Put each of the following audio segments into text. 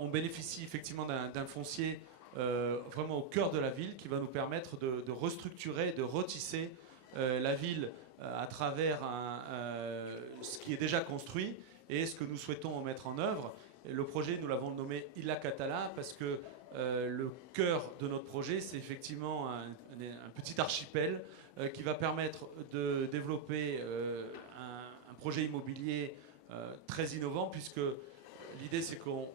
on bénéficie effectivement d'un foncier vraiment au cœur de la ville qui va nous permettre de restructurer, de retisser la ville à travers ce qui est déjà construit et ce que nous souhaitons mettre en œuvre. Et le projet, nous l'avons nommé Illa Catala parce que le cœur de notre projet, c'est effectivement un petit archipel qui va permettre de développer un projet immobilier très innovant, puisque l'idée c'est qu'on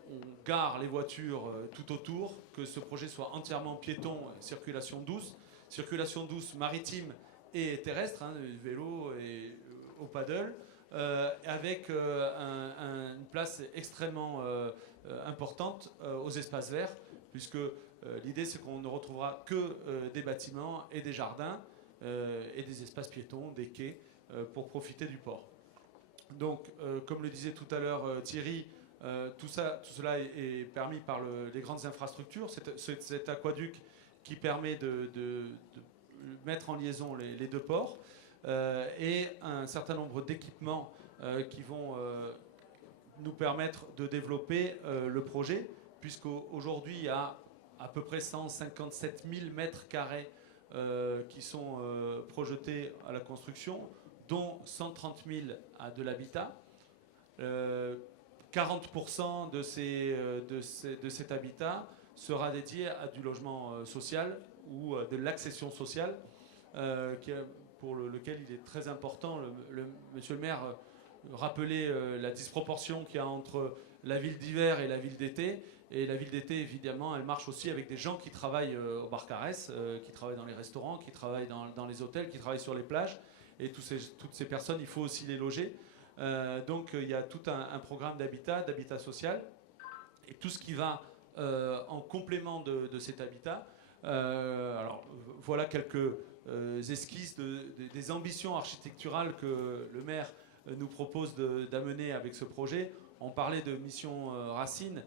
gare les voitures tout autour, que ce projet soit entièrement piéton, circulation douce maritime et terrestre, hein, vélo et au paddle, avec une place extrêmement importante aux espaces verts, puisque l'idée c'est qu'on ne retrouvera que des bâtiments et des jardins et des espaces piétons, des quais, pour profiter du port. Donc, comme le disait tout à l'heure Thierry, tout cela est permis par les grandes infrastructures, cet aqueduc qui permet de mettre en liaison les deux ports, et un certain nombre d'équipements qui vont nous permettre de développer le projet, puisqu'aujourd'hui il y a à peu près 157 000 mètres carrés qui sont projetés à la construction, dont 130 000 à de l'habitat. 40% de cet habitat sera dédié à du logement social ou de l'accession sociale, pour lequel il est très important. Monsieur le maire rappelait la disproportion qu'il y a entre la ville d'hiver et la ville d'été. Et la ville d'été, évidemment, elle marche aussi avec des gens qui travaillent au Barcarès, qui travaillent dans les restaurants, qui travaillent dans les hôtels, qui travaillent sur les plages. Et toutes ces personnes, il faut aussi les loger. Donc il y a tout un programme d'habitat social. Et tout ce qui va en complément de cet habitat. Alors voilà quelques esquisses des ambitions architecturales que le maire nous propose d'amener avec ce projet. On parlait de mission Racine.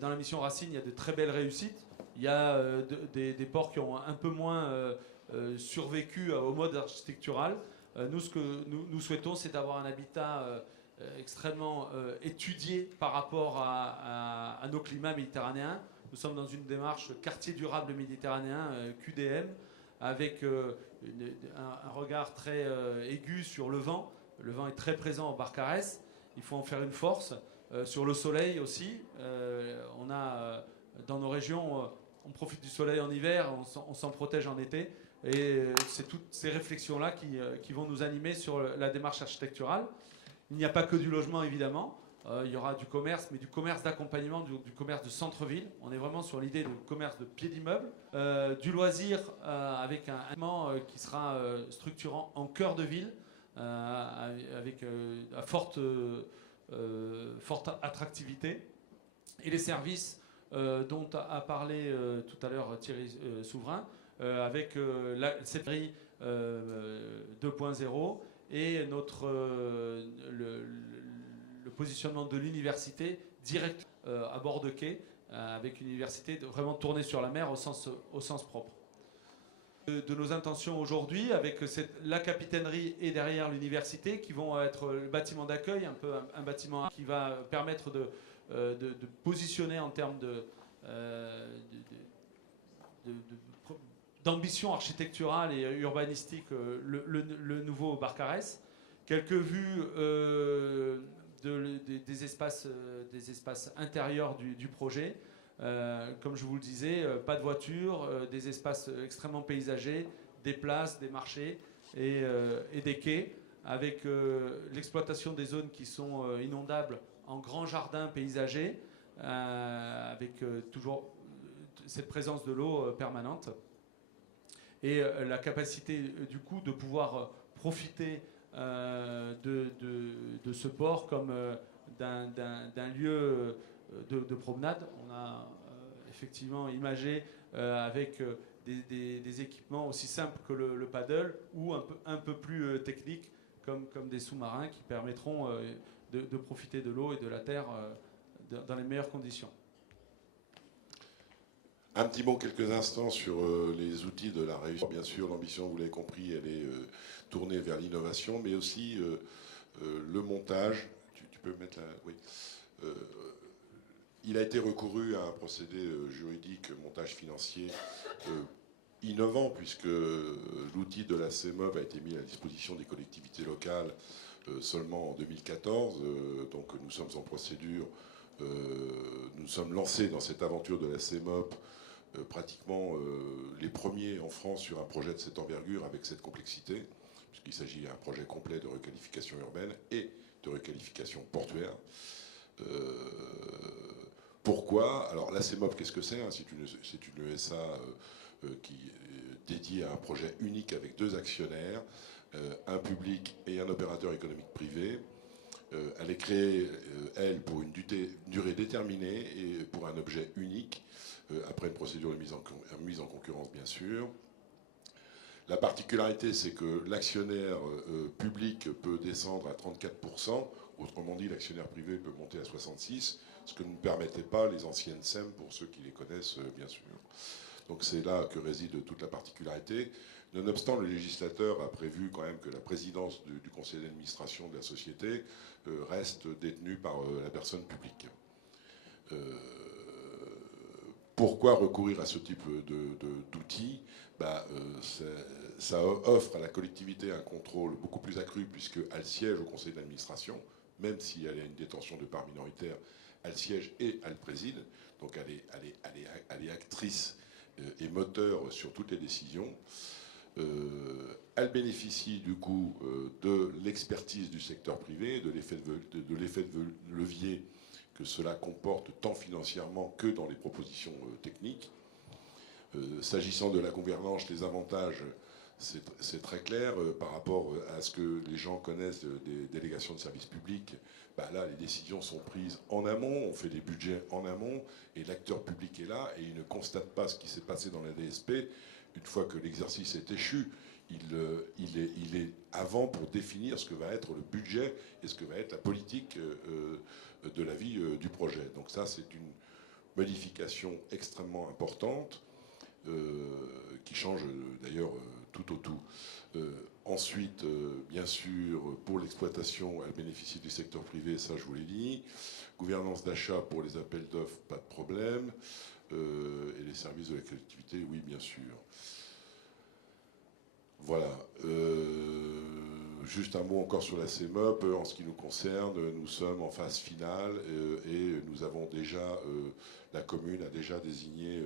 Dans la mission Racine, il y a de très belles réussites. Il y a des ports qui ont un peu moins survécu au mode architectural. Nous, ce que nous souhaitons, c'est avoir un habitat extrêmement étudié par rapport à nos climats méditerranéens. Nous sommes dans une démarche quartier durable méditerranéen, QDM, avec un regard très aigu sur le vent. Le vent est très présent au Barcarès. Il faut en faire une force. Sur le soleil aussi. On a dans nos régions, on profite du soleil en hiver, on s'en protège en été. Et c'est toutes ces réflexions-là qui vont nous animer sur la démarche architecturale. Il n'y a pas que du logement, évidemment. Il y aura du commerce, mais du commerce d'accompagnement, du commerce de centre-ville. On est vraiment sur l'idée de commerce de pied d'immeuble. Du loisir avec un élément qui sera structurant en cœur de ville, avec à forte attractivité. Et les services dont a parlé tout à l'heure Thierry Souverain, avec cette grille 2.0 et le positionnement de l'université direct à bord de quai, avec une université vraiment tournée sur la mer au sens propre. De nos intentions aujourd'hui, avec la capitainerie et derrière l'université, qui vont être le bâtiment d'accueil, un peu un bâtiment qui va permettre de positionner en termes d'ambition architecturale et urbanistique le nouveau Barcarès. Quelques vues des espaces intérieurs du projet. Comme je vous le disais, pas de voitures, des espaces extrêmement paysagers, des places, des marchés et des quais, avec l'exploitation des zones qui sont inondables en grands jardins paysagers, avec toujours cette présence de l'eau permanente. Et la capacité du coup de pouvoir profiter de ce port comme d'un lieu de promenade. On a effectivement imagé avec des équipements aussi simples que le paddle ou un peu plus techniques comme des sous-marins qui permettront de profiter de l'eau et de la terre dans les meilleures conditions. Un petit mot, quelques instants sur les outils de la réussite. Bien sûr, l'ambition, vous l'avez compris, elle est tournée vers l'innovation, mais aussi le montage. Tu peux mettre la... Oui. Il a été recouru à un procédé juridique, montage financier innovant, puisque l'outil de la CEMOB a été mis à la disposition des collectivités locales seulement en 2014. Donc nous sommes en procédure, nous sommes lancés dans cette aventure de la CEMOB, pratiquement les premiers en France sur un projet de cette envergure avec cette complexité, puisqu'il s'agit d'un projet complet de requalification urbaine et de requalification portuaire. Pourquoi? Alors la CEMOB, qu'est-ce que c'est? C'est une ESA qui est dédiée à un projet unique avec deux actionnaires, un public et un opérateur économique privé. Elle est créée, elle, pour une durée déterminée et pour un objet unique, après une procédure de mise en concurrence, bien sûr. La particularité, c'est que l'actionnaire public peut descendre à 34%, autrement dit, l'actionnaire privé peut monter à 66%, ce que ne permettaient pas les anciennes SEM, pour ceux qui les connaissent, bien sûr. Donc c'est là que réside toute la particularité. Nonobstant, le législateur a prévu quand même que la présidence du conseil d'administration de la société reste détenue par la personne publique. Pourquoi recourir à ce type d'outils? Ça offre à la collectivité un contrôle beaucoup plus accru, puisqu'elle siège au conseil d'administration, même si elle a une détention de part minoritaire, elle siège et elle préside. Donc elle est actrice et moteur sur toutes les décisions. Elle bénéficie du coup de l'expertise du secteur privé, de l'effet de levier que cela comporte tant financièrement que dans les propositions techniques. S'agissant de la gouvernance, les avantages, c'est très clair par rapport à ce que les gens connaissent des délégations de services publics. Là, les décisions sont prises en amont, on fait des budgets en amont, et l'acteur public est là, et il ne constate pas ce qui s'est passé dans la DSP. Une fois que l'exercice est échu, il est avant pour définir ce que va être le budget et ce que va être la politique de la vie du projet. Donc ça, c'est une modification extrêmement importante qui change d'ailleurs tout au tout. Ensuite, bien sûr, pour l'exploitation, elle bénéficie du secteur privé, ça je vous l'ai dit. Gouvernance d'achat pour les appels d'offres, pas de problème. Et les services de la collectivité, oui, bien sûr. Voilà. Juste un mot encore sur la CEMOB. En ce qui nous concerne, nous sommes en phase finale et nous avons déjà, la commune a déjà désigné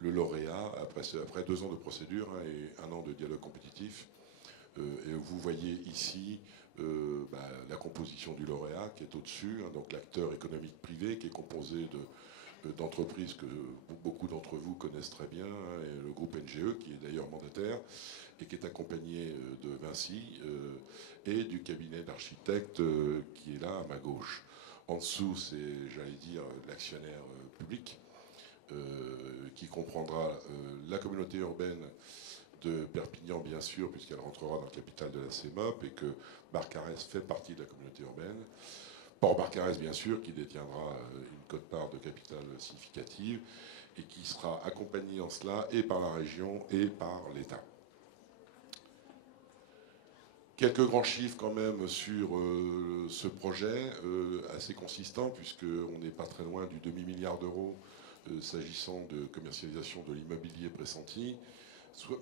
le lauréat après 2 ans de procédure et 1 an de dialogue compétitif. Et vous voyez ici la composition du lauréat qui est au-dessus, donc l'acteur économique privé qui est composé d'entreprises que beaucoup d'entre vous connaissent très bien, et le groupe NGE qui est d'ailleurs mandataire et qui est accompagné de Vinci et du cabinet d'architectes qui est là à ma gauche. En dessous, c'est, j'allais dire, l'actionnaire public qui comprendra la communauté urbaine de Perpignan, bien sûr, puisqu'elle rentrera dans le capital de la CEMOB et que Barcarès fait partie de la communauté urbaine. Port-Barcarès, bien sûr, qui détiendra une quote-part de capital significative et qui sera accompagné en cela et par la région et par l'État. Quelques grands chiffres quand même sur ce projet, assez consistant, puisqu'on n'est pas très loin du demi-milliard d'euros s'agissant de commercialisation de l'immobilier pressenti.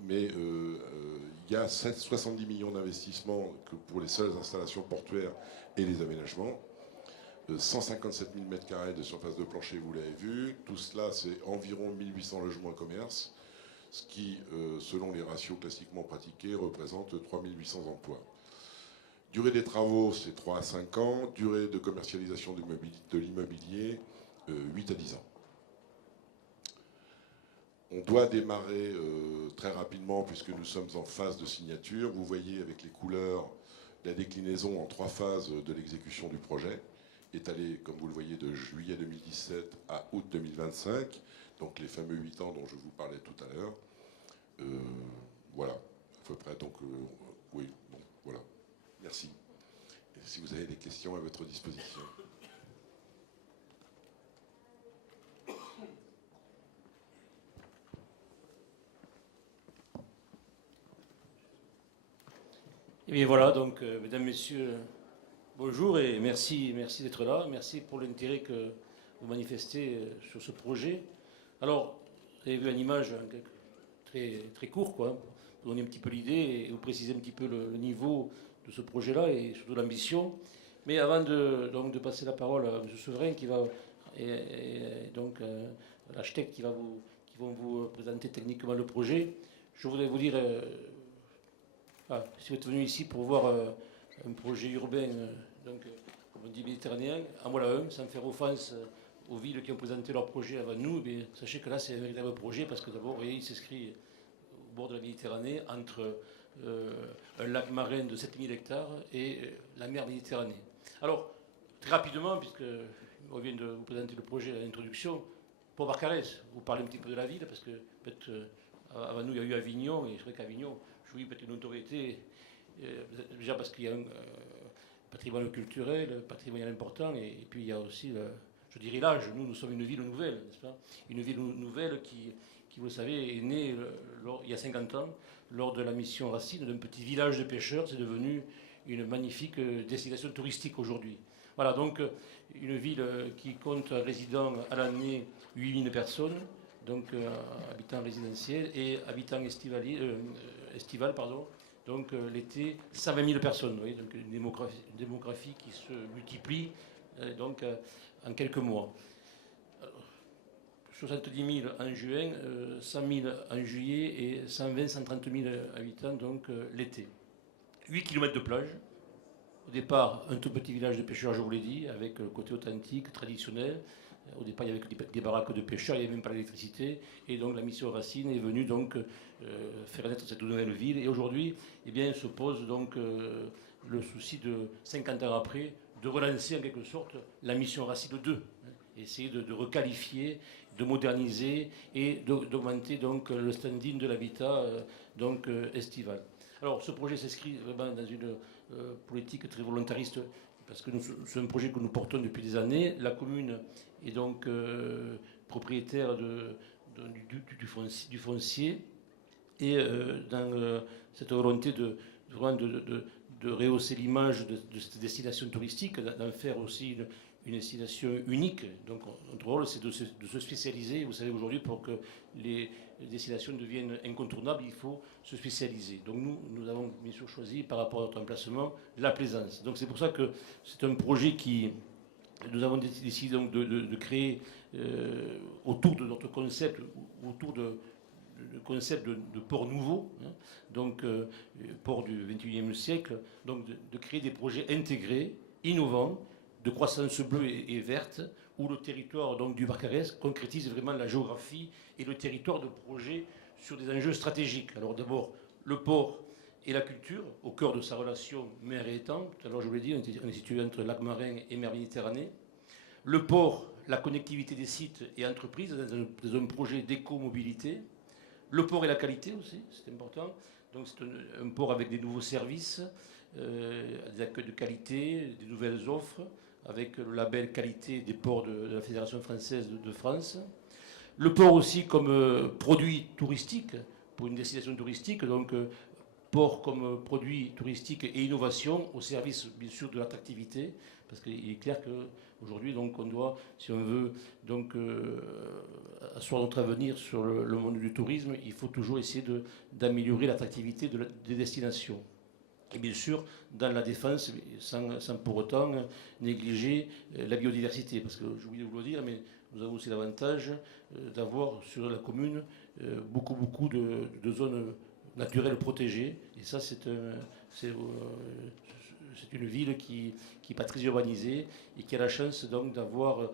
Mais il y a 70 millions d'investissements pour les seules installations portuaires et les aménagements. 157 000 m² de surface de plancher, vous l'avez vu. Tout cela, c'est environ 1800 logements et commerces, ce qui, selon les ratios classiquement pratiqués, représente 3800 emplois. Durée des travaux, c'est 3 à 5 ans. Durée de commercialisation de l'immobilier, 8 à 10 ans. On doit démarrer très rapidement puisque nous sommes en phase de signature. Vous voyez avec les couleurs la déclinaison en 3 phases de l'exécution du projet, étalée, comme vous le voyez, de juillet 2017 à août 2025, donc les fameux 8 ans dont je vous parlais tout à l'heure. Voilà, à peu près. Donc, oui, bon, voilà. Merci. Et si vous avez des questions, à votre disposition. Et bien voilà, donc, mesdames, messieurs, bonjour et merci d'être là. Merci pour l'intérêt que vous manifester sur ce projet. Alors, vous avez vu une image très, très court, quoi, pour donner un petit peu l'idée et vous préciser un petit peu le niveau de ce projet-là et surtout l'ambition. Mais avant donc, de passer la parole à M. Severin, qui va, et donc l'architecte qui vont vous présenter techniquement le projet, je voudrais vous dire, si vous êtes venu ici pour voir un projet urbain, donc, comme on dit méditerranéen, en voilà un, sans faire offense aux villes qui ont présenté leur projet avant nous, mais sachez que là c'est un véritable projet parce que d'abord, vous voyez, il s'inscrit au bord de la Méditerranée entre un lac marin de 7000 hectares et la mer Méditerranée. Alors, très rapidement, puisque on vient de vous présenter le projet à l'introduction, pour Barcarès, vous parlez un petit peu de la ville, parce que peut-être avant nous il y a eu Avignon, et c'est vrai qu'Avignon jouit peut-être une autorité, déjà parce qu'il y a un patrimoine culturel, patrimonial important, et puis il y a aussi, je dirais l'âge, nous sommes une ville nouvelle, n'est-ce pas? Une ville nouvelle qui, vous le savez, est née il y a 50 ans, lors de la mission Racine, d'un petit village de pêcheurs, c'est devenu une magnifique destination touristique aujourd'hui. Voilà, donc une ville qui compte résidents à l'année 8000 personnes, donc habitants résidentiels et habitants estivales, donc l'été 120 000 personnes. Vous voyez, donc une démographie qui se multiplie donc en quelques mois. 70 000 en juin, 100 000 en juillet et 120 130 000 habitants donc l'été. 8 km de plage. Au départ, un tout petit village de pêcheurs, je vous l'ai dit, avec le côté authentique, traditionnel. Au départ, il y avait des baraques de pêcheurs, il n'y avait même pas d'électricité. Et donc, la mission Racine est venue donc faire naître cette nouvelle ville. Et aujourd'hui, eh bien, se pose donc le souci de, 50 ans après, de relancer en quelque sorte la mission Racine 2. Essayer de requalifier, de moderniser et d'augmenter donc le standing de l'habitat donc estival. Alors, ce projet s'inscrit vraiment dans une politique très volontariste, parce que c'est un projet que nous portons depuis des années. La commune est donc propriétaire du foncier, et dans cette volonté de rehausser l'image de cette destination touristique, d'en faire aussi une destination unique. Donc notre rôle, c'est de se spécialiser. Vous savez, aujourd'hui, pour que les destinations deviennent incontournables, il faut se spécialiser. Donc nous avons bien sûr choisi, par rapport à notre emplacement, la Plaisance. Donc c'est pour ça que c'est un projet qui... Nous avons décidé donc de créer autour de notre concept, autour de concept de port nouveau, hein, donc port du XXIe siècle, donc de créer des projets intégrés, innovants, de croissance bleue et verte, où le territoire donc, du Barcarès concrétise vraiment la géographie et le territoire de projet sur des enjeux stratégiques. Alors d'abord, le port et la culture, au cœur de sa relation mer et étang. Tout à l'heure, je vous l'ai dit, on est situé entre lac marin et mer Méditerranée. Le port, la connectivité des sites et entreprises dans un projet d'éco-mobilité. Le port et la qualité aussi, c'est important. Donc c'est un port avec des nouveaux services, des accueils de qualité, des nouvelles offres, avec le label qualité des ports de la Fédération française de France. Le port aussi comme produit touristique, pour une destination touristique, donc port comme produit touristique et innovation au service bien sûr de l'attractivité, parce qu'il est clair qu'aujourd'hui donc on doit, si on veut donc asseoir notre avenir sur le monde du tourisme, il faut toujours essayer d'améliorer l'attractivité des destinations. Et bien sûr, dans la défense, sans pour autant négliger la biodiversité. Parce que, j'ai oublié de vous le dire, mais nous avons aussi l'avantage d'avoir sur la commune beaucoup de zones naturelles protégées. Et ça, c'est une ville qui n'est pas très urbanisée et qui a la chance donc d'avoir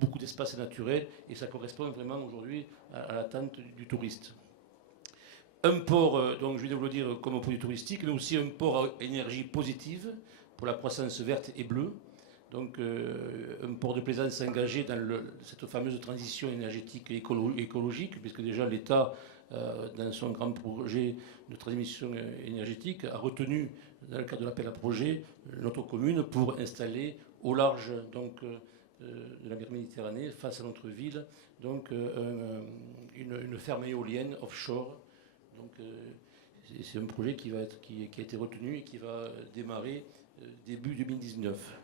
beaucoup d'espaces naturels. Et ça correspond vraiment aujourd'hui à l'attente du touriste. Un port, donc je vais vous le dire, comme un produit touristique, mais aussi un port à énergie positive pour la croissance verte et bleue. Donc un port de plaisance engagé dans cette fameuse transition énergétique et écologique, puisque déjà l'État, dans son grand projet de transition énergétique, a retenu, dans le cadre de l'appel à projet, notre commune pour installer au large donc, de la mer Méditerranée, face à notre ville, donc une ferme éolienne offshore. Donc c'est un projet qui a été retenu et qui va démarrer début 2019.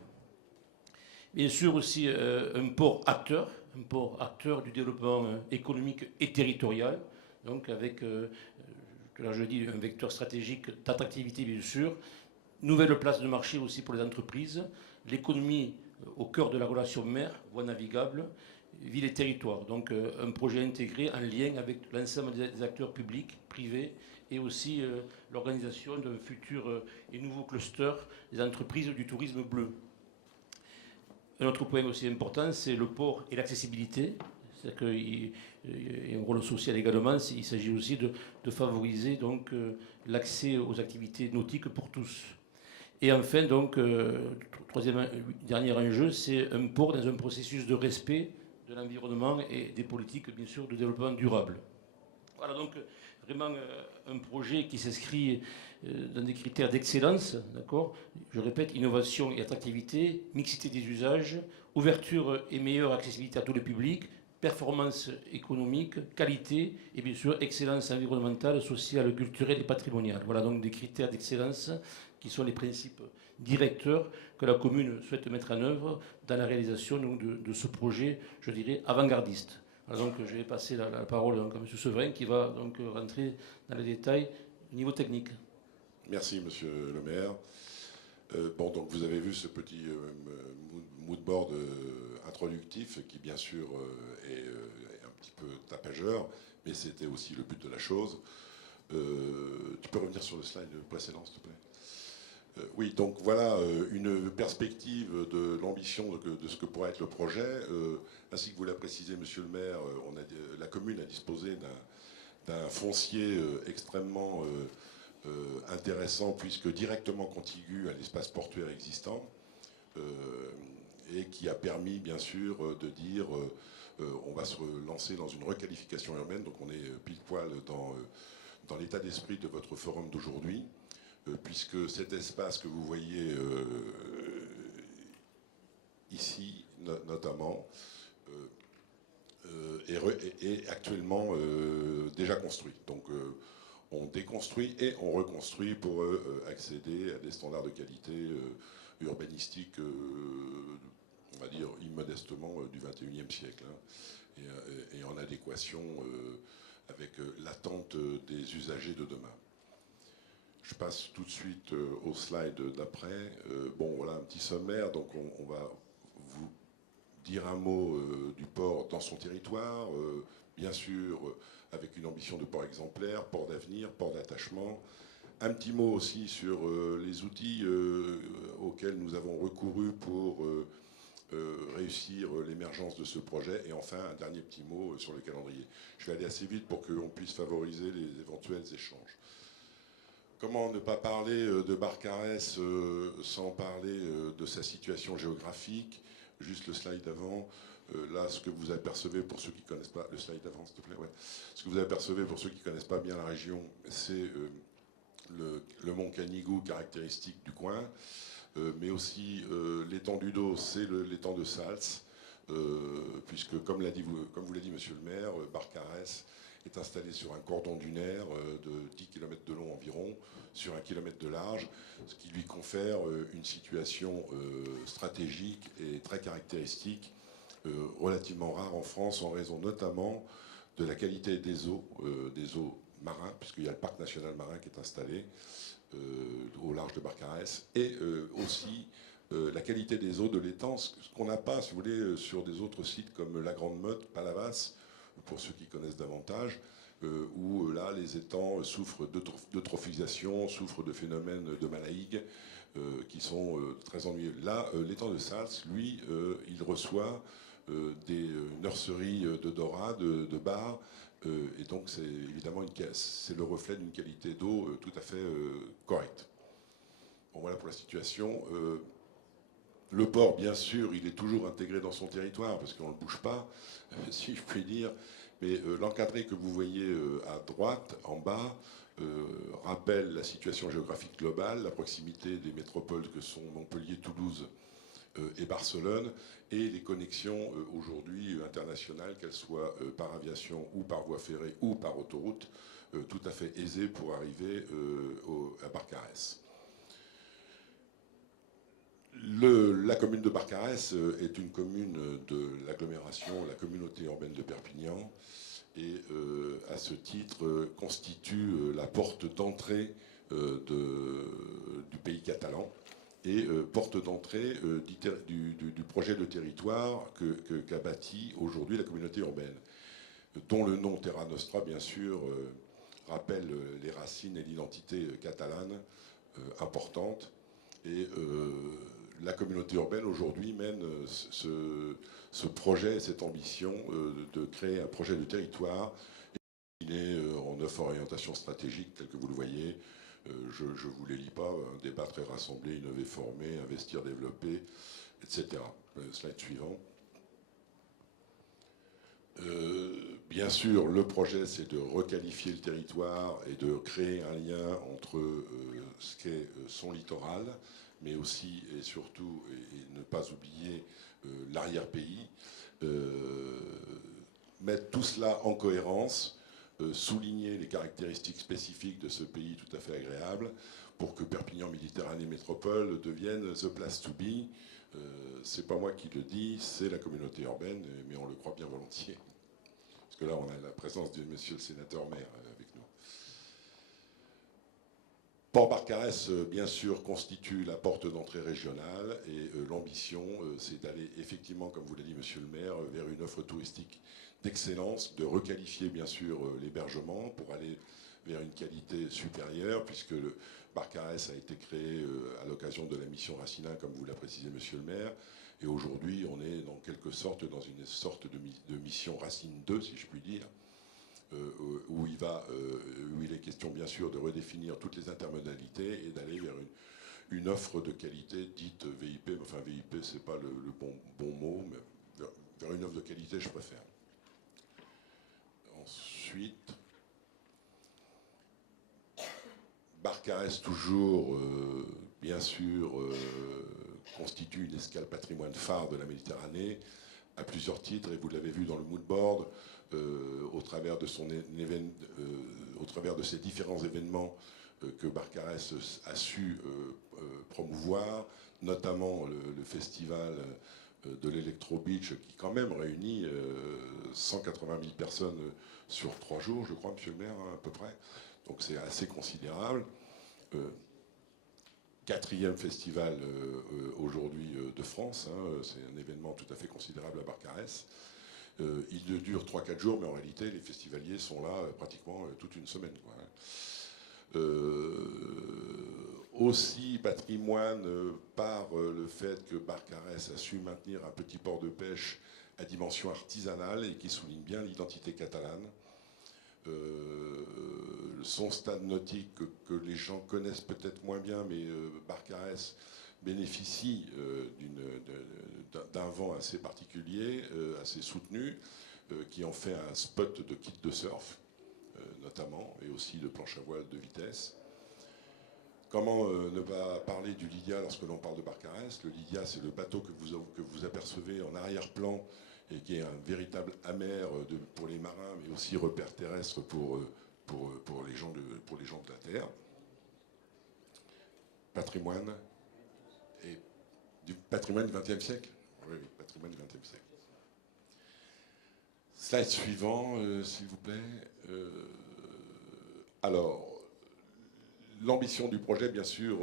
Bien sûr aussi un port acteur du développement économique et territorial, donc avec, là je dis, un vecteur stratégique d'attractivité bien sûr, nouvelle place de marché aussi pour les entreprises, l'économie au cœur de la relation mer, voie navigable, ville et territoire. Donc un projet intégré en lien avec l'ensemble des acteurs publics, privés, et aussi l'organisation d'un futur et nouveau cluster des entreprises du tourisme bleu. Un autre point aussi important, c'est le port et l'accessibilité. C'est-à-dire qu'il y a un rôle social également. Il s'agit aussi de favoriser donc, l'accès aux activités nautiques pour tous. Et enfin, donc, troisième, dernier enjeu, c'est un port dans un processus de respect de l'environnement et des politiques, bien sûr, de développement durable. Voilà donc vraiment un projet qui s'inscrit dans des critères d'excellence, d'accord. Je répète, innovation et attractivité, mixité des usages, ouverture et meilleure accessibilité à tous les publics, performance économique, qualité et bien sûr excellence environnementale, sociale, culturelle et patrimoniale. Voilà donc des critères d'excellence qui sont les principes directeurs que la commune souhaite mettre en œuvre dans la réalisation donc, de ce projet, je dirais, avant-gardiste. Alors donc je vais passer la parole donc, à M. Severin qui va donc rentrer dans les détails au niveau technique. Merci, Monsieur le maire. Bon, donc vous avez vu ce petit moodboard introductif qui, bien sûr, est un petit peu tapageur, mais c'était aussi le but de la chose. Tu peux revenir sur le slide précédent, s'il te plaît? Oui, donc voilà une perspective de l'ambition de ce que pourrait être le projet. Ainsi que vous l'avez précisé, Monsieur le maire, la commune a disposé d'un foncier extrêmement intéressant puisque directement contigu à l'espace portuaire existant et qui a permis bien sûr de dire on va se lancer dans une requalification urbaine, donc on est pile poil dans l'état d'esprit de votre forum d'aujourd'hui, puisque cet espace que vous voyez ici notamment est actuellement déjà construit. Donc on déconstruit et on reconstruit pour accéder à des standards de qualité urbanistique, on va dire immodestement, du XXIe siècle, hein, et en adéquation avec l'attente des usagers de demain. Je passe tout de suite au slide d'après. Bon, voilà un petit sommaire. Donc on va vous dire un mot du port dans son territoire, bien sûr avec une ambition de port exemplaire, port d'avenir, port d'attachement. Un petit mot aussi sur les outils auxquels nous avons recouru pour réussir l'émergence de ce projet. Et enfin, un dernier petit mot sur le calendrier. Je vais aller assez vite pour qu'on puisse favoriser les éventuels échanges. Comment ne pas parler de Barcarès sans parler de sa situation géographique? Juste le slide d'avant. Là, ce que vous apercevez, pour ceux qui ne connaissent pas, le slide d'avant, s'il te plaît, ouais. Ce que vous apercevez, pour ceux qui ne connaissent pas bien la région, c'est le mont Canigou, caractéristique du coin, mais aussi l'étang du Dos, c'est l'étang de Sals, puisque, comme vous l'a dit, monsieur le maire, Barcarès est installé sur un cordon dunaire de 10 km de long environ, sur 1 km de large, ce qui lui confère une situation stratégique et très caractéristique, relativement rare en France, en raison notamment de la qualité des eaux marins, puisqu'il y a le parc national marin qui est installé au large de Barcarès, et aussi la qualité des eaux de l'étang, ce qu'on n'a pas, si vous voulez, sur des autres sites comme la Grande Motte, Palavas, pour ceux qui connaissent davantage, où là les étangs souffrent d'eutrophisation, souffrent de phénomènes de malaïgue qui sont très ennuyeux. Là, l'étang de Sals, lui, il reçoit des nurseries de dorades, de bars, et donc c'est évidemment c'est le reflet d'une qualité d'eau tout à fait correcte. Bon, voilà pour la situation. Le port, bien sûr, il est toujours intégré dans son territoire, parce qu'on ne le bouge pas, si je puis dire. Mais l'encadré que vous voyez à droite, en bas, rappelle la situation géographique globale, la proximité des métropoles que sont Montpellier, Toulouse et Barcelone, et les connexions aujourd'hui internationales, qu'elles soient par aviation ou par voie ferrée ou par autoroute, tout à fait aisées pour arriver à Barcarès. La commune de Barcarès est une commune de l'agglomération, la communauté urbaine de Perpignan, et à ce titre constitue la porte d'entrée du pays catalan et porte d'entrée du projet de territoire qu'a bâti aujourd'hui la communauté urbaine, dont le nom Terra Nostra, bien sûr, rappelle les racines et l'identité catalane importante. Et la communauté urbaine aujourd'hui mène ce projet, cette ambition de créer un projet de territoire. Il est en 9 orientations stratégiques, telles que vous le voyez. Je ne vous les lis pas. Débattre et rassembler, innover, former, investir, développer, etc. Slide suivant. Bien sûr, le projet, c'est de requalifier le territoire et de créer un lien entre ce qu'est son littoral, mais aussi et surtout, et ne pas oublier l'arrière-pays, mettre tout cela en cohérence, souligner les caractéristiques spécifiques de ce pays tout à fait agréable, pour que Perpignan Méditerranée Métropole devienne the place to be. C'est pas moi qui le dis, c'est la communauté urbaine, mais on le croit bien volontiers. Parce que là, on a la présence de monsieur le sénateur maire avec nous. Port-Barcarès, bien sûr, constitue la porte d'entrée régionale et l'ambition, c'est d'aller effectivement, comme vous l'a dit monsieur le maire, vers une offre touristique d'excellence, de requalifier bien sûr l'hébergement pour aller vers une qualité supérieure, puisque le Barcarès a été créé à l'occasion de la mission Racine 1, comme vous l'a précisé monsieur le maire, et aujourd'hui on est en quelque sorte dans une sorte de mission Racine 2, si je puis dire, où il est question bien sûr de redéfinir toutes les intermodalités et d'aller vers une offre de qualité dite VIP, enfin VIP c'est pas le bon mot, mais vers une offre de qualité je préfère. Ensuite, Barcarès toujours, bien sûr, constitue une escale patrimoine phare de la Méditerranée à plusieurs titres, et vous l'avez vu dans le mood board, au travers de ces différents événements que Barcarès a su promouvoir, notamment le festival de l'Electro Beach, qui quand même réunit 180 000 personnes sur 3 jours, je crois, monsieur le maire, à peu près. Donc c'est assez considérable. 4e festival aujourd'hui de France, hein, c'est un événement tout à fait considérable à Barcarès. Il dure 3-4 jours, mais en réalité, les festivaliers sont là pratiquement toute une semaine, quoi, hein. Aussi patrimoine par le fait que Barcarès a su maintenir un petit port de pêche à dimension artisanale et qui souligne bien l'identité catalane. Son stade nautique que les gens connaissent peut-être moins bien, mais Barcarès bénéficie d'un vent assez particulier, assez soutenu, qui en fait un spot de kit de surf, notamment, et aussi de planche à voile de vitesse. Comment ne pas parler du Lydia lorsque l'on parle de Barcarès? Le Lydia, c'est le bateau que vous apercevez en arrière-plan et qui est un véritable amer pour les marins, mais aussi repère terrestre pour les gens de la Terre. Patrimoine, et du patrimoine du XXe siècle. Oui, patrimoine du XXe siècle. Slide suivant, s'il vous plaît. Alors, l'ambition du projet, bien sûr,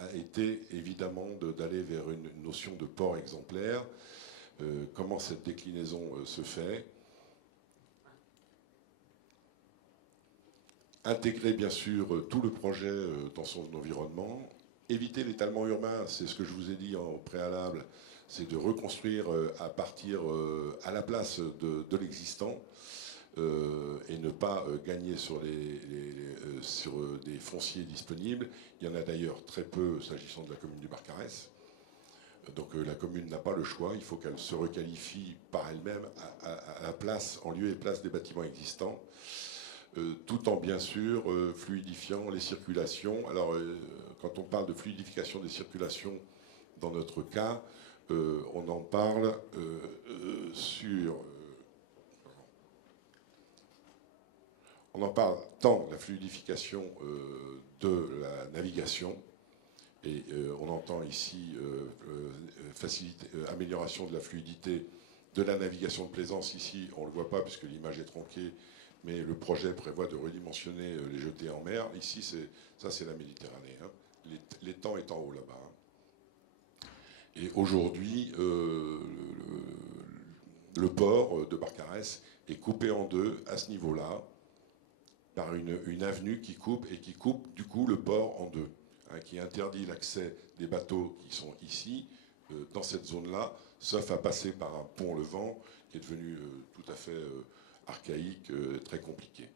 a été évidemment d'aller vers une notion de port exemplaire. Comment cette déclinaison se fait? Intégrer bien sûr tout le projet dans son environnement, éviter l'étalement urbain, c'est ce que je vous ai dit en préalable, c'est de reconstruire à la place de l'existant et ne pas gagner sur des fonciers disponibles. Il y en a d'ailleurs très peu s'agissant de la commune du Barcarès. Donc la commune n'a pas le choix, il faut qu'elle se requalifie par elle-même en lieu et place des bâtiments existants, tout en bien sûr fluidifiant les circulations. Alors quand on parle de fluidification des circulations, dans notre cas, on en parle on en parle tant de la fluidification de la navigation Et on entend ici amélioration de la fluidité de la navigation de plaisance. Ici, on ne le voit pas puisque l'image est tronquée, mais le projet prévoit de redimensionner les jetées en mer. Ici, ça c'est la Méditerranée. Hein. L'étang est en haut là-bas. Hein. Et aujourd'hui, le port de Barcarès est coupé en deux à ce niveau-là par une avenue qui coupe du coup le port en deux, hein, qui interdit l'accès des bateaux qui sont ici, dans cette zone-là, sauf à passer par un pont-levant qui est devenu tout à fait archaïque, très compliqué.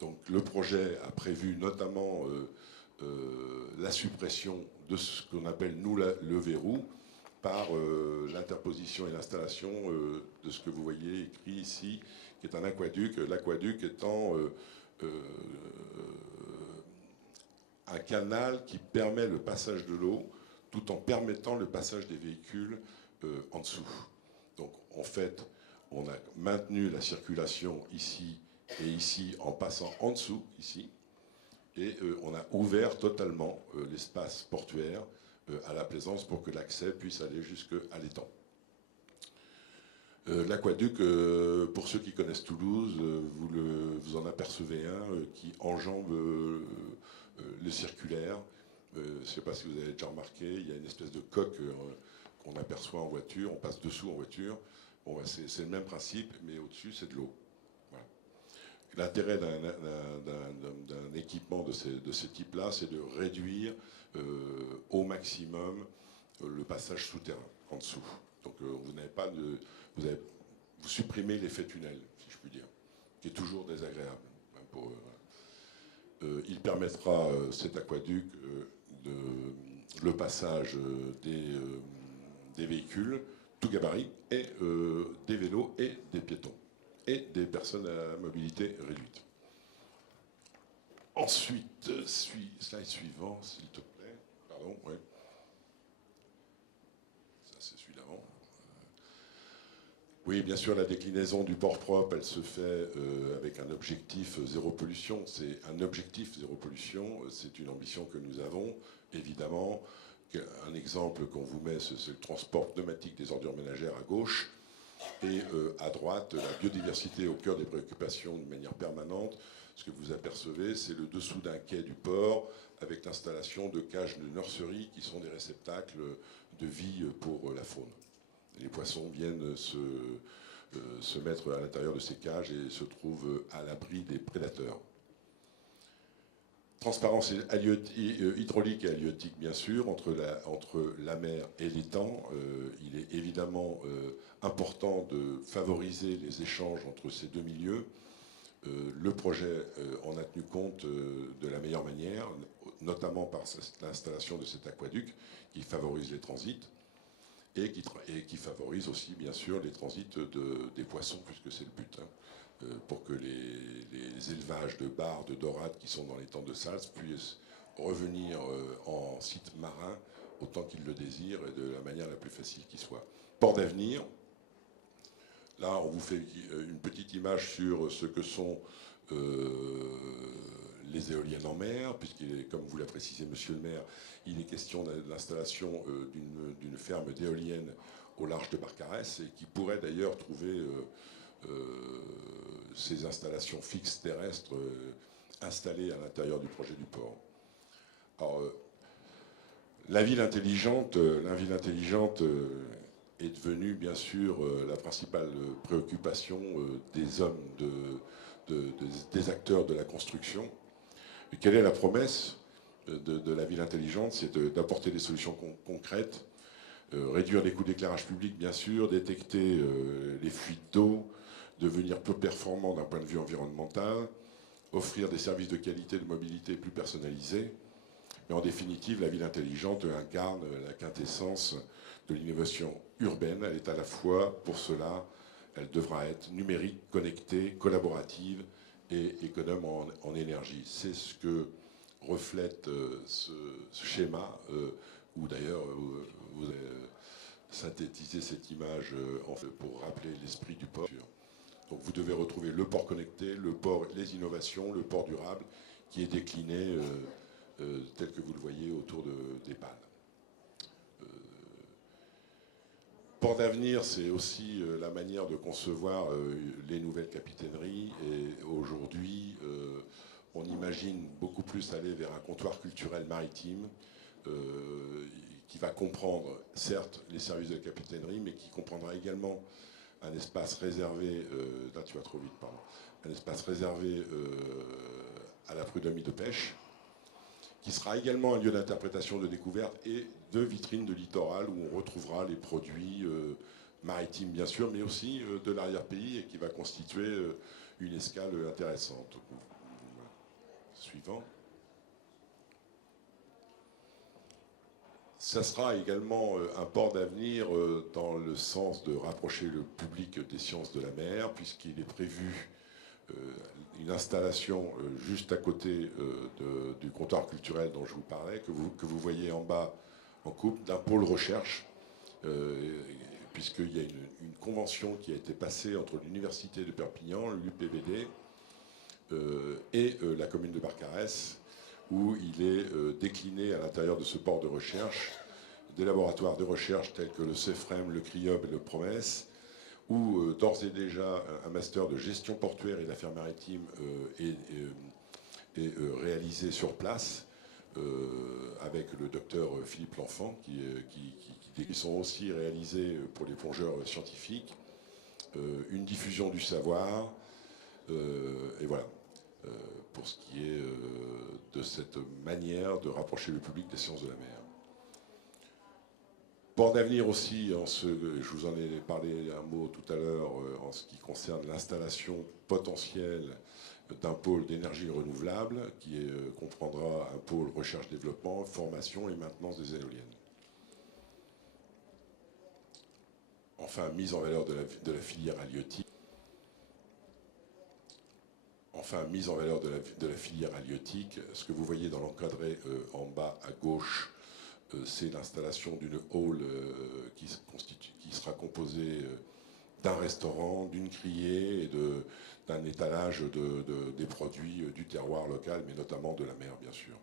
Donc le projet a prévu notamment la suppression de ce qu'on appelle, nous, le verrou, par l'interposition et l'installation de ce que vous voyez écrit ici, qui est un aquaduc, l'aquaduc étant un canal qui permet le passage de l'eau tout en permettant le passage des véhicules en dessous. Donc en fait, on a maintenu la circulation ici et ici en passant en dessous, ici, et on a ouvert totalement l'espace portuaire à la plaisance pour que l'accès puisse aller jusqu'à l'étang. L'aquaduc, pour ceux qui connaissent Toulouse, vous en apercevez un qui enjambe le circulaire. Je ne sais pas si vous avez déjà remarqué, il y a une espèce de coque qu'on aperçoit en voiture, on passe dessous en voiture. Bon, c'est le même principe, mais au-dessus, c'est de l'eau. Voilà. L'intérêt d'un équipement de ce type-là, c'est de réduire au maximum le passage souterrain en dessous. Donc vous n'avez pas de... Vous supprimez l'effet tunnel, si je puis dire, qui est toujours désagréable. Il permettra, cet aquaduc, le passage des véhicules, tout gabarit, et des vélos et des piétons, et des personnes à mobilité réduite. Ensuite, slide suivant, s'il te plaît. Pardon, ouais. Ça, c'est celui d'avant. Oui, bien sûr, la déclinaison du port propre, elle se fait avec un objectif zéro pollution. C'est un objectif zéro pollution, c'est une ambition que nous avons, évidemment. Un exemple qu'on vous met, c'est le transport pneumatique des ordures ménagères à gauche, et à droite, la biodiversité au cœur des préoccupations de manière permanente. Ce que vous apercevez, c'est le dessous d'un quai du port, avec l'installation de cages de nurserie qui sont des réceptacles de vie pour la faune. Les poissons viennent se mettre à l'intérieur de ces cages et se trouvent à l'abri des prédateurs. Transparence hydraulique et halieutique, bien sûr, entre la mer et l'étang. Il est évidemment important de favoriser les échanges entre ces deux milieux. Le projet en a tenu compte de la meilleure manière, notamment par l'installation de cet aquaduc qui favorise les transits. Et qui favorise aussi, bien sûr, les transits des poissons, puisque c'est le but, hein, pour que les élevages de bars, de dorades qui sont dans l'étang de Sals puissent revenir en site marin autant qu'ils le désirent et de la manière la plus facile qui soit. Port d'avenir, là on vous fait une petite image sur ce que sont les éoliennes en mer, puisqu'il est, comme vous l'a précisé monsieur le maire, il est question de l'installation d'une ferme d'éoliennes au large de Barcarès, et qui pourrait d'ailleurs trouver ces installations fixes terrestres installées à l'intérieur du projet du port. Alors, la ville intelligente est devenue bien sûr la principale préoccupation des hommes, des acteurs de la construction. Et quelle est la promesse de la ville intelligente? C'est d'apporter des solutions concrètes, réduire les coûts d'éclairage public, bien sûr, détecter les fuites d'eau, devenir plus performant d'un point de vue environnemental, offrir des services de qualité de mobilité plus personnalisés. Mais en définitive, la ville intelligente incarne la quintessence de l'innovation urbaine. Elle est à la fois, pour cela, elle devra être numérique, connectée, collaborative et économe en énergie. C'est ce que reflète ce schéma, où d'ailleurs vous avez synthétisé cette image pour rappeler l'esprit du port. Donc vous devez retrouver le port connecté, le port, les innovations, le port durable, qui est décliné tel que vous le voyez autour des pales. Port d'avenir, c'est aussi la manière de concevoir les nouvelles capitaineries. Et aujourd'hui, on imagine beaucoup plus aller vers un comptoir culturel maritime qui va comprendre, certes, les services de la capitainerie, mais qui comprendra également un espace réservé, là tu vas trop vite, pardon, un espace réservé à la prud'homie de pêche, qui sera également un lieu d'interprétation, de découverte et de vitrine de littoral où on retrouvera les produits maritimes bien sûr, mais aussi de l'arrière-pays et qui va constituer une escale intéressante. Suivant. Ça sera également un port d'avenir dans le sens de rapprocher le public des sciences de la mer, puisqu'il est prévu une installation juste à côté du comptoir culturel dont je vous parlais, que vous voyez en bas en coupe, d'un pôle recherche, puisqu'il y a une convention qui a été passée entre l'Université de Perpignan, l'UPVD, et la commune de Barcarès, où il est décliné à l'intérieur de ce port de recherche des laboratoires de recherche tels que le CEFREM, le CRIOB et le PROMES, où d'ores et déjà un master de gestion portuaire et d'affaires maritimes est réalisé sur place avec le docteur Philippe L'Enfant, qui sont aussi réalisés pour les plongeurs scientifiques, une diffusion du savoir, et voilà. Pour ce qui est de cette manière de rapprocher le public des sciences de la mer. Port d'avenir aussi, je vous en ai parlé un mot tout à l'heure, en ce qui concerne l'installation potentielle d'un pôle d'énergie renouvelable qui comprendra un pôle recherche-développement, formation et maintenance des éoliennes. Enfin, mise en valeur de la filière halieutique. Enfin, mise en valeur de la filière halieutique. Ce que vous voyez dans l'encadré en bas à gauche, c'est l'installation d'une hall qui sera composée d'un restaurant, d'une criée et d'un étalage des produits du terroir local, mais notamment de la mer, bien sûr.